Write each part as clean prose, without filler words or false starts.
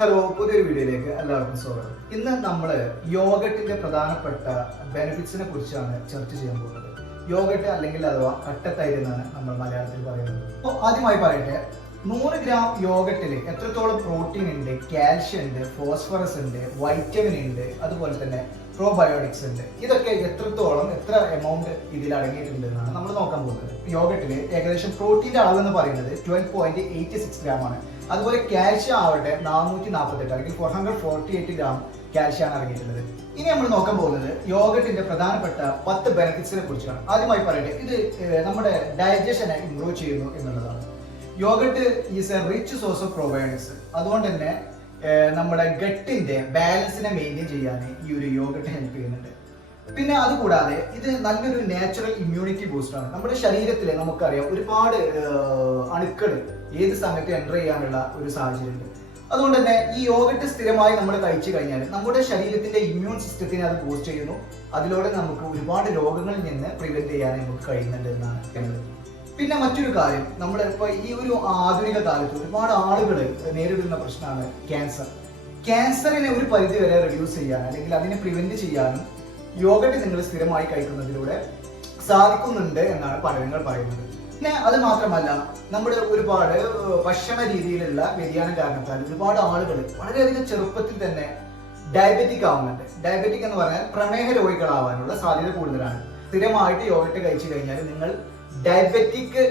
Hello, പുതിയൊരു വീഡിയോയിലേക്ക് എല്ലാവർക്കും സ്വാഗതം. ഇന്ന് നമ്മൾ യോഗട്ടിന്റെ പ്രധാനപ്പെട്ട ബെനിഫിറ്റ്സിനെ കുറിച്ചാണ് ചർച്ച ചെയ്യാൻ പോകുന്നത്. യോഗട്ട് അല്ലെങ്കിൽ അഥവാ കട്ടത്തൈര് എന്നാണ് നമ്മൾ മലയാളത്തിൽ പറയുന്നത്. അപ്പോൾ ആദ്യമായി പറയട്ടെ, 100 ഗ്രാം യോഗട്ടിൽ എത്രത്തോളം പ്രോട്ടീൻ ഉണ്ട്, കാൽഷ്യം ഉണ്ട്, ഫോസ്ഫറസ് ഉണ്ട്, വൈറ്റമിൻ ഉണ്ട്, അതുപോലെ തന്നെ പ്രോബയോട്ടിക്സ് ഉണ്ട്. ഇതൊക്കെ എത്ര എമൗണ്ട് ഇതിൽ അടങ്ങിയിട്ടുണ്ട് എന്നാണ് നമ്മൾ നോക്കാൻ പോകുന്നത്. യോഗട്ടിൽ ഏകദേശം പ്രോട്ടീൻ്റെ അളവെന്ന് പറയുന്നത് 12.86 ഗ്രാം ആണ്. അതുപോലെ കാൽഷ്യം ആവട്ടെ 448 അല്ലെങ്കിൽ 448 ഗ്രാം കാൽഷ്യം ആണ് അടങ്ങിയിട്ടുള്ളത്. ഇനി നമ്മൾ നോക്കാൻ പോകുന്നത് യോഗട്ടിന്റെ പ്രധാനപ്പെട്ട 10 ബെനിഫിറ്റ്സിനെ കുറിച്ചാണ്. ആദ്യമായി പറയട്ടെ, ഇത് നമ്മുടെ ഡൈജഷനെ ഇംപ്രൂവ് ചെയ്യുന്നു എന്നുള്ളതാണ്. Yoghurt is A rich source of probiotics. അതുകൊണ്ട് തന്നെ നമ്മുടെ ഗട്ടിന്റെ ബാലൻസിനെ മെയിൻറ്റെയിൻ ചെയ്യാൻ ഈ ഒരു യോഗട്ട് ഹെൽപ്പ് ചെയ്യുന്നുണ്ട്. പിന്നെ അതുകൂടാതെ ഇത് നല്ലൊരു നാച്ചുറൽ ഇമ്മ്യൂണിറ്റി ബൂസ്റ്ററാണ്. നമ്മുടെ ശരീരത്തിൽ നമുക്കറിയാം ഒരുപാട് അണുക്കൾ ഏത് സമയത്ത് എൻ്റർ ചെയ്യാനുള്ള ഒരു സാഹചര്യമുണ്ട്. അതുകൊണ്ട് തന്നെ ഈ യോഗട്ട് സ്ഥിരമായി നമ്മൾ കഴിച്ചു കഴിഞ്ഞാൽ നമ്മുടെ ശരീരത്തിന്റെ ഇമ്മ്യൂൺ സിസ്റ്റത്തിനെ അത് ബൂസ്റ്റ് ചെയ്യുന്നു. അതിലൂടെ നമുക്ക് ഒരുപാട് രോഗങ്ങളിൽ നിന്ന് പ്രിവെന്റ് ചെയ്യാൻ നമുക്ക് കഴിയുന്നുണ്ട് എന്നാണ് പറയുന്നത്. പിന്നെ മറ്റൊരു കാര്യം, നമ്മൾ ഇപ്പോൾ ഈ ഒരു ആധുനിക കാലത്ത് ഒരുപാട് ആളുകൾ നേരിടുന്ന പ്രശ്നമാണ് ക്യാൻസർ. ക്യാൻസറിനെ ഒരു പരിധി വരെ റെഡ്യൂസ് ചെയ്യാൻ അല്ലെങ്കിൽ അതിനെ പ്രിവെന്റ് ചെയ്യാനും യോഗട്ട് നിങ്ങൾ സ്ഥിരമായി കഴിക്കുന്നതിലൂടെ സാധിക്കുന്നുണ്ട് എന്നാണ് പഠനങ്ങൾ പറയുന്നത്. പിന്നെ അത് മാത്രമല്ല, നമ്മുടെ ഒരുപാട് ഭക്ഷണ രീതിയിലുള്ള വ്യതിയാനം കാരണത്താൽ ഒരുപാട് ആളുകൾ വളരെയധികം ചെറുപ്പത്തിൽ തന്നെ ഡയബറ്റിക് ആവുന്നുണ്ട്. ഡയബറ്റിക് എന്ന് പറഞ്ഞാൽ പ്രമേഹ രോഗികളാവാനുള്ള സാധ്യത കൂടുതലാണ്. സ്ഥിരമായിട്ട് യോഗട്ട് കഴിച്ചു കഴിഞ്ഞാൽ നിങ്ങൾ ഡയബറ്റിക്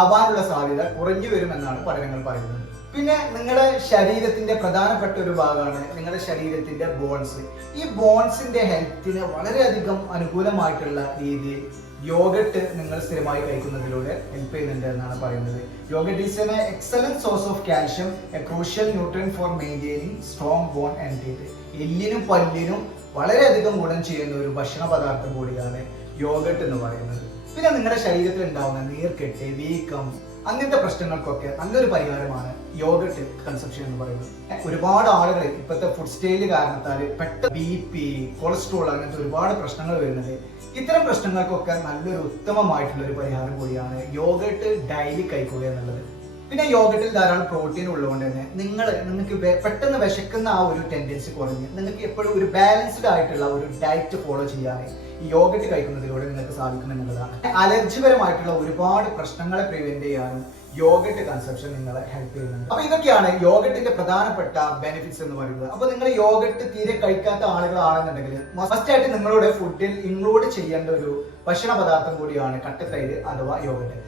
ആവാനുള്ള സാധ്യത കുറഞ്ഞു വരുമെന്നാണ് പഠനങ്ങൾ പറയുന്നത്. പിന്നെ നിങ്ങളുടെ ശരീരത്തിന്റെ പ്രധാനപ്പെട്ട ഒരു ഭാഗമാണ് നിങ്ങളുടെ ശരീരത്തിന്റെ ബോൺസ്. ഈ ബോൺസിന്റെ ഹെൽത്തിന് വളരെയധികം അനുകൂലമായിട്ടുള്ള രീതിയിൽ യോഗട്ട് നിങ്ങൾ സ്ഥിരമായി കഴിക്കുന്നതിലൂടെ ഹെൽപ്പ് ചെയ്യുന്നുണ്ട് എന്നാണ് പറയുന്നത്. Yoghurt is an excellent source of calcium, a crucial nutrient for maintaining strong bone and teeth. എല്ലിനും പല്ലിനും വളരെയധികം ഗുണം ചെയ്യുന്ന ഒരു ഭക്ഷണ പദാർത്ഥം കൂടിയാണ് യോഗട്ട് എന്ന് പറയുന്നത്. പിന്നെ നിങ്ങളുടെ ശരീരത്തിൽ ഉണ്ടാവുന്ന നീർക്കെട്ട്, വീക്കം, അങ്ങനത്തെ പ്രശ്നങ്ങൾക്കൊക്കെ നല്ലൊരു പരിഹാരമാണ് യോഗട്ട് കൺസംഷൻ എന്ന് പറയുന്നത്. ഒരുപാട് ആളുകൾ ഇപ്പോഴത്തെ ഫുഡ് സ്റ്റൈൽ കാരണത്താൽ പെട്ടെന്ന് BP, കൊളസ്ട്രോൾ അങ്ങനത്തെ ഒരുപാട് പ്രശ്നങ്ങൾ വരുന്നുണ്ട്. ഇത്തരം പ്രശ്നങ്ങൾക്കൊക്കെ നല്ലൊരു ഉത്തമമായിട്ടുള്ള ഒരു പരിഹാരം കൂടിയാണ് യോഗട്ട് ഡെയിലി കഴിക്കുക എന്നുള്ളത്. പിന്നെ യോഗട്ടിൽ ധാരാളം പ്രോട്ടീൻ ഉള്ളതുകൊണ്ട് തന്നെ നിങ്ങൾക്ക് പെട്ടെന്ന് വിശക്കുന്ന ആ ഒരു ടെൻഡൻസി കുറഞ്ഞ് നിങ്ങൾക്ക് എപ്പോഴും ഒരു ബാലൻസ്ഡ് ആയിട്ടുള്ള ഒരു ഡയറ്റ് ഫോളോ ചെയ്യാൻ ഈ യോഗട്ട് കഴിക്കുന്നതിലൂടെ നിങ്ങൾക്ക് സാധിക്കും എന്നുള്ളതാണ്. അലർജിപരമായിട്ടുള്ള ഒരുപാട് പ്രശ്നങ്ങളെ പ്രിവെന്റ് ചെയ്യാനും യോഗട്ട് കൺസപ്ഷൻ നിങ്ങളെ ഹെൽപ്പ് ചെയ്യുന്നുണ്ട്. അപ്പൊ ഇതൊക്കെയാണ് യോഗട്ടിന്റെ പ്രധാനപ്പെട്ട ബെനിഫിറ്റ്സ് എന്ന് പറയുന്നത്. അപ്പൊ നിങ്ങൾ യോഗട്ട് തീരെ കഴിക്കാത്ത ആളുകളാണെന്നുണ്ടെങ്കിൽ ഫസ്റ്റ് ആയിട്ട് നിങ്ങളുടെ ഫുഡിൽ ഇൻക്ലൂഡ് ചെയ്യേണ്ട ഒരു ഭക്ഷണ പദാർത്ഥം കൂടിയാണ് കട്ടത്തൈര് അഥവാ യോഗട്ട്.